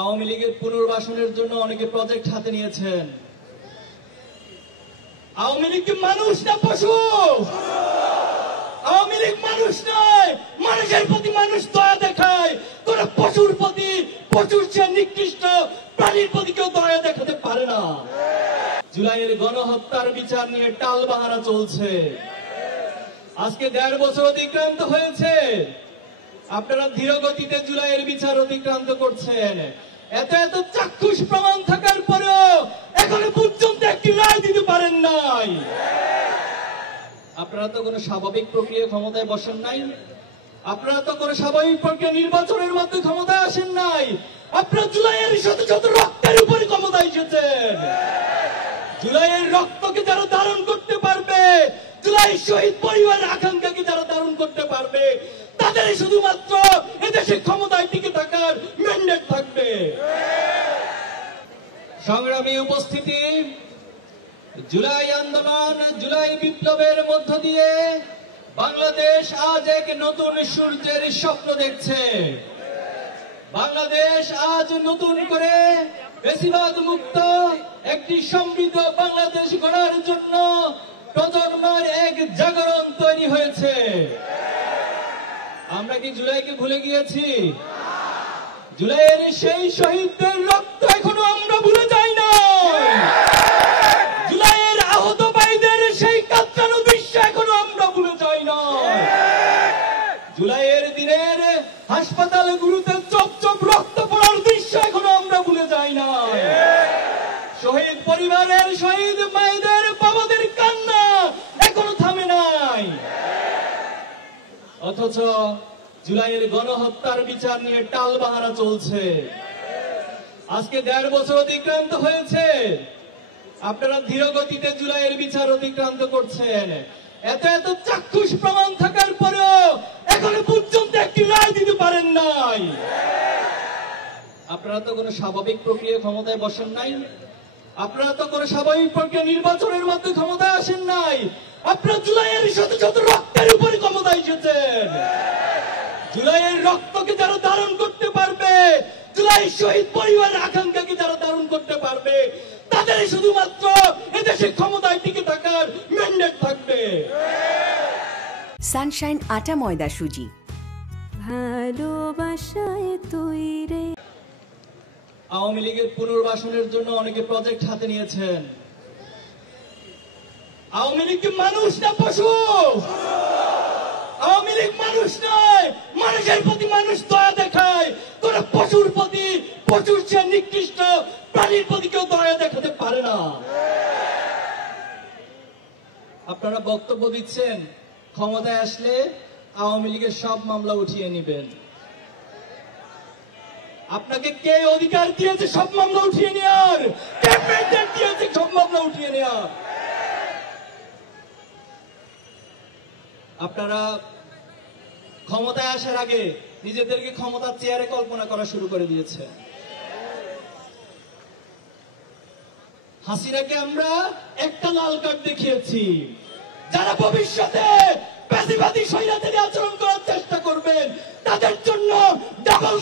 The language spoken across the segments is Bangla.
আওয়ামী লীগের পুনর্বাসনের জন্য অনেকে প্রজেক্ট হাতে নিয়েছেন। আওয়ামী লীগ কি মানুষ না পশু? আওয়ামী লীগ মানুষ নয়, মানুষের প্রতি মানুষ দয়া দেখায়। কোন পশুর প্রতি, পশুর চেয়ে নিকৃষ্ট প্রাণীর প্রতি কেউ দয়া দেখাতে পারে না। জুলাইয়ের গণহত্যার বিচার নিয়ে টালবাহানা চলছে। আজকে 1.5 বছর অতিক্রান্ত হয়েছে, আপনারা ধীর গতিতে জুলাইয়ের বিচার অতিক্রান্ত করছেন। এত এত চাক্ষুষ প্রমাণ থাকার পরেও এখনো পর্যন্ত একটি রায় দিতে পারেন নাই। আপনারা তো কোনো স্বাভাবিক প্রক্রিয়া ক্ষমতায় বসেন নাই, আপনারা তো কোনো স্বাভাবিক প্রক্রিয়া নির্বাচনের মধ্যে ক্ষমতায় আসেন নাই। আপনারা জুলাইয়ের শত শত রক্তের উপরে ক্ষমতায় এসেছেন। জুলাইয়ের রক্তকে যারা ধারণ করতে পারবে, জুলাই শহীদ পরিবারের আকাঙ্ক্ষাকে যারা ধারণ করতে পারবে, তাদের শুধুমাত্র এদেশে ক্ষমতায় টিকে থাকার ম্যান্ডেট থাকবে। সংগ্রামী উপস্থিতি, জুলাই আন্দোলন, জুলাই বিপ্লবের মধ্য দিয়ে বাংলাদেশ আজ এক নতুন সূর্যের স্বপ্ন দেখছে। বাংলাদেশ আজ নতুন করে বেশিরভাগ মুক্ত একটি সমৃদ্ধ বাংলাদেশ গড়ার জন্য প্রজন্মের এক জাগরণ তৈরি হয়েছে। আমরা কি জুলাইকে ভুলে গিয়েছি? জুলাইয়ের সেই শহীদদের রক্ত এখনো আমরা ভুলে যাই না। জুলাইয়ের আহত ভাইদের সেই কাঁচানো দৃশ্য এখনো আমরা ভুলে যাই না। জুলাইয়ের দিনের হাসপাতালগুলোতে চোখ চোখ রক্ত পড়ার দৃশ্য এখনো আমরা ভুলে যাই না। শহীদ পরিবারের, শহীদ মায়েদের, বাবাদের কান্না এখনো থামে নাই। অথচ জুলাইয়ের গণহত্যার বিচার নিয়ে টালবাহানা চলছে। আজকে 1.5 বছর অতিক্রান্ত হয়েছে, আপনারা ধীর গতিতে জুলাইয়ের বিচার অতিক্রান্ত করছেন। এত এত চাক্ষুষ প্রমাণ থাকার পরেও এখনো পর্যন্ত একটি রায় দিতে পারেন নাই। আপনারা তো কোনো স্বাভাবিক প্রক্রিয়া ক্ষমতায় বসেন নাই, আপনারা তো কোনো স্বাভাবিক প্রক্রিয়া নির্বাচনের মধ্যে ক্ষমতায় আসেন নাই। আপনারা জুলাইয়ের শত শত রক্তের উপরে ক্ষমতায় এসেছেন। জুলাইয়ের রক্তকে যারা ধারণ করতে পারবে, জুলাই শহীদ পরিবারের আকাঙ্ক্ষাকে যারা ধারণ করতে পারবে, তাদের শুধুমাত্র এদেশে ক্ষমতায় টিকে থাকার ম্যান্ডেট থাকবে। সানশাইন আটা ময়দা সুজি, ভালোবাসায় তৈরি। আওয়ামী লীগের পুনর্বাসনের জন্য অনেকে প্রজেক্ট হাতে নিয়েছেন। আওয়ামী লীগ কি মানুষ না পশু? আওয়ামী লীগ মানুষ নয়, মানুষের প্রতি মানুষ দয়া দেখায়। কোন পশুর প্রতি, পশুর চেয়ে নিকৃষ্ট প্রাণীর প্রতি কেউ দয়া দেখাতে পারে না। আপনারা বক্তব্য দিচ্ছেন ক্ষমতায় আসলে আওয়ামী লীগের সব মামলা উঠিয়ে নেবেন। আপনাকে কে অধিকার দিয়েছে সব মামলা উঠিয়ে নেওয়ার? কে ম্যান্ডেট দিয়েছে সব মামলা উঠিয়ে নেওয়ার? আপনারা ক্ষমতায় আসার আগে নিজেদেরকে ক্ষমতার চেয়ারে কল্পনা করা শুরু করে দিয়েছে। হাসিনাকে আমরা একটা লাল কার্ড দেখিয়েছি। যারা ভবিষ্যতে পেশিবাদী স্বৈরাচারী আচরণ করার চেষ্টা করবেন, তাদের জন্য ডাবল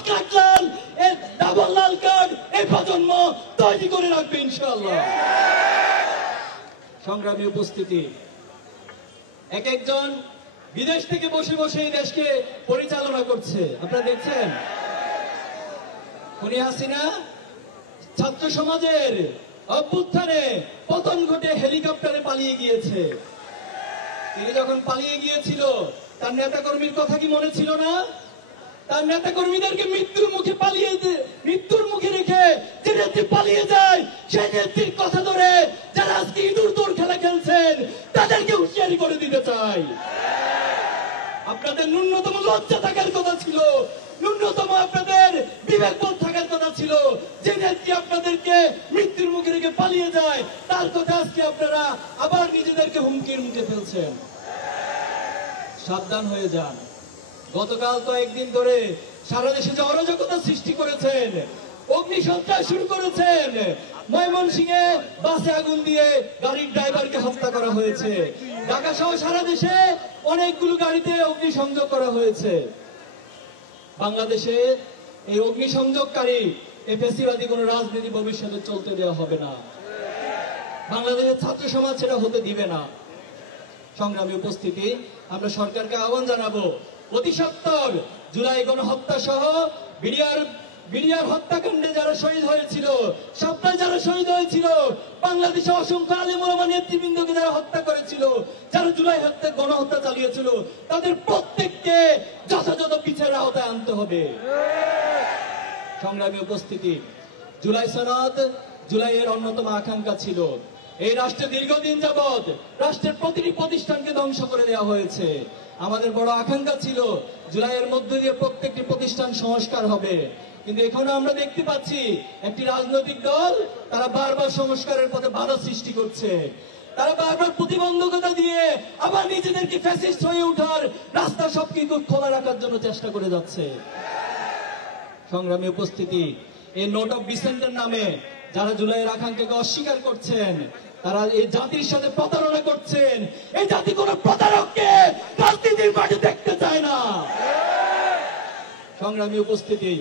লাল কার্ড এই প্রজন্ম তৈরি করে রাখবে ইনশাআল্লাহ। সংগ্রামী উপস্থিতি, এক একজন বিদেশ থেকে বসে বসে এই দেশকে পরিচালনা করছে। আপনারা দেখছেন, খুনি হাসিনা ছাত্র সমাজের অভ্যুত্থানে পতন ঘটে হেলিকপ্টারে পালিয়ে গিয়েছে। তিনি যখন পালিয়ে গিয়েছিল, তার নেতাকর্মীর কথা কি মনে ছিল না? তার নেতাকর্মীদেরকে মৃত্যুর মুখে রেখে যে নেত্রী পালিয়ে যায়, সেই নেত্রীর কথা ধরে যারা আজকে ইঁদুর দৌড় খেলা খেলছেন, তাদেরকে হুঁশিয়ারি করে দিতে চাই। আপনাদের ন্যূনতম লজ্জা থাকার কথা ছিল, ন্যূনতম আপনাদের বিবেকবোধ থাকার কথা ছিল। যে নেত্রী আপনাদেরকে মৃত্যুর মুখে রেখে পালিয়ে যায়, তার কথা আজকে আপনারা আবার নিজেদেরকে হুমকির মুখে ফেলছেন। সাবধান হয়ে যান। গতকাল কয়েকদিন ধরে সারা দেশে যে অরাজকতা সৃষ্টি করেছেন, অগ্নিসন্ত্রাস শুরু করেছেন। ময়মনসিংহে বাসে আগুন দিয়ে গাড়ির ড্রাইভারকে হত্যা করা হয়েছে। ঢাকা সহ সারা দেশে অনেকগুলো গাড়িতে অগ্নিসংযোগ করা হয়েছে। বাংলাদেশে এই অগ্নিসংযোগকারী এই ফ্যাসিবাদী কোনো রাজনীতি ভবিষ্যতে চলতে দেওয়া হবে না। বাংলাদেশের ছাত্র সমাজ সেটা হতে দিবে না। সংগ্রামী উপস্থিতি, আমরা সরকারকে আহ্বান জানাবো, অতি সত্বর জুলাই গণহত্যা সহ বিডিআর হত্যাকাণ্ডে যারা শহীদ হয়েছিল, সপ্তাহে যারা শহীদ হয়েছিল, বাংলাদেশে অসংখ্য আলেম ওলামা নেতৃবৃন্দকে যারা হত্যা করেছিল, যারা জুলাই গণহত্যা চালিয়েছিল, তাদের প্রত্যেককে যথাযথ বিচারের আওতায় আনতে হবে। সংগ্রামী উপস্থিতি, জুলাই সনদ জুলাইয়ের অন্যতম আকাঙ্ক্ষা ছিল। এই রাষ্ট্রে দীর্ঘদিন যাবৎ রাষ্ট্রের প্রতিটি প্রতিষ্ঠানকে ধ্বংস করে দেওয়া হয়েছে। আমাদের বড় আকাঙ্ক্ষা ছিল জুলাইয়ের মধ্য দিয়ে প্রত্যেকটি প্রতিষ্ঠান সংস্কার হবে, কিন্তু এখনো আমরা দেখতে পাচ্ছি একটি রাজনৈতিক দল তারা বারবার সংস্কারের পথে বাধা সৃষ্টি করছে। তারা বারবার প্রতিবন্ধকতা দিয়ে আবার নিজেদেরকে ফ্যাসিস্ট হয়ে ওঠার রাস্তা সবকিছু খোলা রাখার জন্য চেষ্টা করে যাচ্ছে। সংগ্রামী উপস্থিতি, এই নোট অফ ডিসেন্টের নামে যারা জুলাইয়ের আকাঙ্ক্ষাকে অস্বীকার করছেন, তারা এই জাতির সাথে প্রতারণা করছেন। এই জাতি কোন প্রতারককে রাজনীতির মাঠে দেখতে চায় না। সংগ্রামী উপস্থিতি,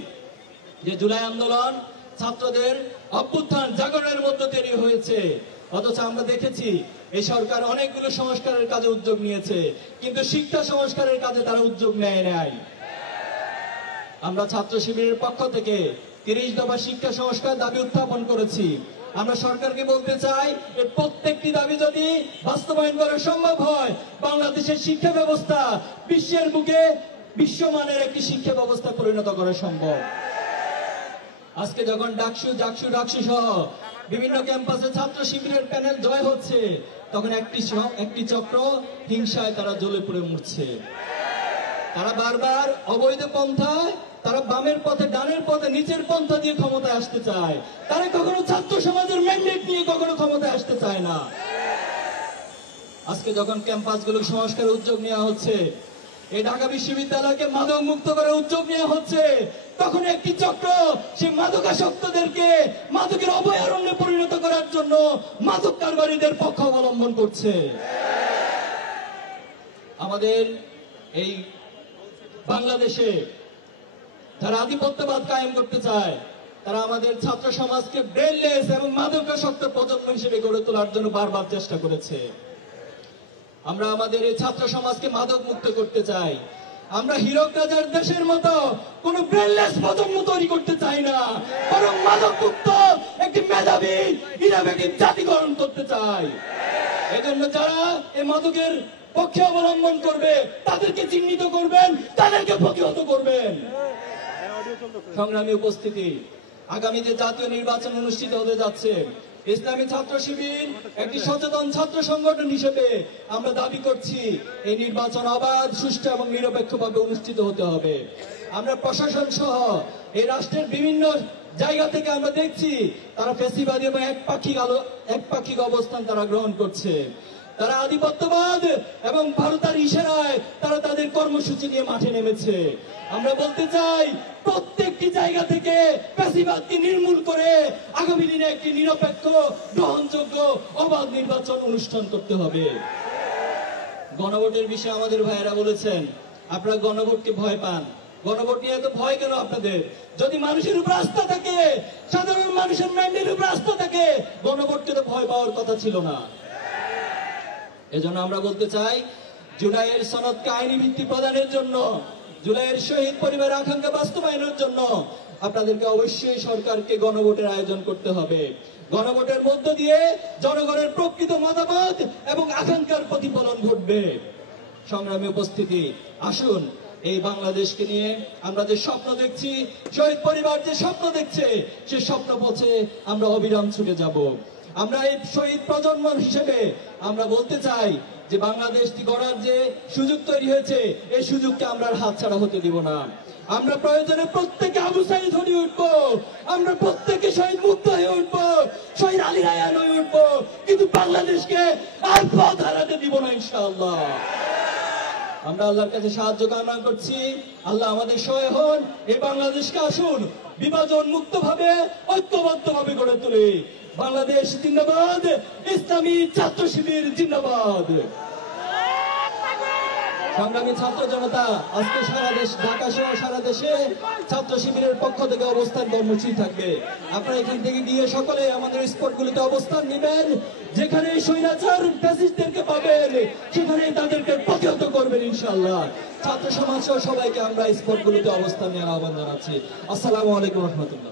যে জুলাই আন্দোলন ছাত্রদের অভ্যুত্থান জাগরণের মধ্যে তৈরি হয়েছে, অথচ আমরা দেখেছি এই সরকার অনেকগুলো সংস্কারের কাজে উদ্যোগ নিয়েছে, কিন্তু শিক্ষা সংস্কারের কাজে তারা উদ্যোগ নেয় নাই। আমরা ছাত্র শিবিরের পক্ষ থেকে 30 দফা শিক্ষা সংস্কার দাবি উত্থাপন করেছি। আমরা সরকারকে বলতে চাই, এই প্রত্যেকটি দাবি যদি বাস্তবায়ন করা সম্ভব হয়, বাংলাদেশের শিক্ষা ব্যবস্থা বিশ্বের বুকে বিশ্বমানের একটি শিক্ষা ব্যবস্থা পরিণত করা সম্ভব। আজকে যখন ডাকসু সহ বিভিন্ন ক্যাম্পাসে ছাত্র শিবিরের প্যানেল জয় হচ্ছে, তখন একটি চক্র হিংসায় তারা জ্বলে পুড়ে মরছে। তারা বারবার অবৈধ পন্থায়, তারা বামের পথে, ডানের পথে, নিচের পন্থা দিয়ে ক্ষমতায় আসতে চায়। তারা কখনো ছাত্র সমাজের ম্যান্ডেট নিয়ে কখনো ক্ষমতায় আসতে চায় না। আজকে যখন ক্যাম্পাসগুলো সংস্কারের উদ্যোগ নেওয়া হচ্ছে, এই ঢাকা বিশ্ববিদ্যালয়কে মাদক মুক্ত করার উদ্যোগ নেওয়া হচ্ছে, তখন একটি চক্র সেই মাদকাসক্তদেরকে মাদকের অভয়ারণ্যে পরিণত করার জন্য মাদক কারবারিদের পক্ষ অবলম্বন করছে। আমাদের এই বাংলাদেশে যারা আধিপত্যবাদ কায়েম করতে চায়, তারা আমাদের ছাত্র সমাজকে ব্রেনলেস এবং মাদকাসক্ত প্রজন্ম হিসেবে গড়ে তোলার জন্য বারবার চেষ্টা করেছে। আমরা আমাদের এই ছাত্র সমাজকে মাদক মুক্ত করতে চাই। আমরা হীরক রাজার দেশের মতো কোন ব্রেনলেস প্রজন্ম তৈরি করতে চাই না, বরং মাদক মুক্ত একটি মেধাবী ইনোভেটিভ জাতি গঠন করতে চাই। এজন্য যারা এই মাদকের পক্ষে অবলম্বন করবে, তাদেরকে চিহ্নিত করবেন, তাদেরকে প্রতিহত করবেন। সংগ্রামী উপস্থিতি, আগামী যে জাতীয় নির্বাচন অনুষ্ঠিত হতে যাচ্ছে, ইসলামী ছাত্র শিবির একটি সচেতন ছাত্র সংগঠন হিসেবে আমরা দাবি করছি, এই নির্বাচন অবাধ, সুষ্ঠু এবং নিরপেক্ষভাবে অনুষ্ঠিত হতে হবে। আমরা প্রশাসন সহ এই রাষ্ট্রের বিভিন্ন জায়গা থেকে আমরা দেখছি তারা ফ্যাসিবাদী এবং একপাক্ষিক অবস্থান তারা গ্রহণ করছে। তারা আধিপত্যবাদ এবং ভারতের ইশারায় তারা তাদের কর্মসূচি নিয়ে মাঠে নেমেছে। আমরা বলতে চাই, প্রত্যেকটি জায়গা থেকে ফ্যাসিবাদকে নির্মূল করে আগামী দিনে একটি নিরপেক্ষ, গ্রহণযোগ্য, অবাধ নির্বাচন অনুষ্ঠান করতে হবে। গণভোটের বিষয়ে আমাদের ভাইয়েরা বলেছেন, আপনারা গণভোটকে ভয় পান। গণভোট নিয়ে এত ভয় কেন আপনাদের? যদি মানুষের উপর আস্থা থাকে, সাধারণ মানুষের ম্যান্ডেটের উপর আস্থা থাকে, গণভোটকে তো ভয় পাওয়ার কথা ছিল না। এজন্য আমরা বলতে চাই, জুলাইয়ের সনদকে আইনি ভিত্তি প্রদানের জন্য, জুলাইয়ের শহীদ পরিবারের আকাঙ্ক্ষা বাস্তবায়নের জন্য আপনাদেরকে অবশ্যই সরকারকে গণভোটের আয়োজন করতে হবে। গণভোটের মধ্য দিয়ে জনগণের প্রকৃত মতামত এবং আকাঙ্ক্ষার প্রতিফলন ঘটবে। সংগ্রামী উপস্থিতি, আসুন এই বাংলাদেশকে নিয়ে আমরা যে স্বপ্ন দেখছি, শহীদ পরিবার যে স্বপ্ন দেখছে, সে স্বপ্ন পথে আমরা অবিরাম ছুটে যাব। আমরা এই শহীদ প্রজন্ম হিসেবে আমরা বলতে চাই যে বাংলাদেশ গড়ার যে সুযোগ তৈরি হয়েছে, এই সুযোগকে আমরা হাতছাড়া হতে দিব না। আমরা প্রয়োজনে প্রত্যেকে আবু সাঈদ হয়ে উঠবো, আমরা প্রত্যেকে শহীদ মুক্ত হয়ে উঠবো, শহীদ আলী রায়হান হয়ে উঠবো, কিন্তু বাংলাদেশকে আর পথ হারাতে দিব না ইনশাআল্লাহ। আমরা আল্লাহর কাছে সাহায্য কামনা করছি, আল্লাহ আমাদের সহায় হন। এই বাংলাদেশকে আসুন বিভাজন মুক্ত ভাবে, ঐক্যবদ্ধ ভাবে গড়ে তুলি। বাংলাদেশ জিন্দাবাদ, ইসলামী ছাত্র শিবির জিন্দাবাদ। সংগ্রামী ছাত্র জনতা, আজকে সারা দেশ, ঢাকা সহ সারা দেশে ছাত্র শিবিরের পক্ষ থেকে অবস্থান কর্মসূচি থাকবে। আপনারা এখান থেকে গিয়ে সকলে আমাদের স্পটগুলিতে অবস্থান নেবেন। যেখানে স্বৈরাচার ফ্যাসিস্টদেরকে পাবেন সেখানে তাদেরকে প্রতিহত করবেন ইনশাআল্লাহ। ছাত্র সমাজ সহ সবাইকে আমরা স্পটগুলিতে অবস্থান নেওয়ার আহ্বান জানাচ্ছি। আসসালামু আলাইকুম রহমতুল্লাহ।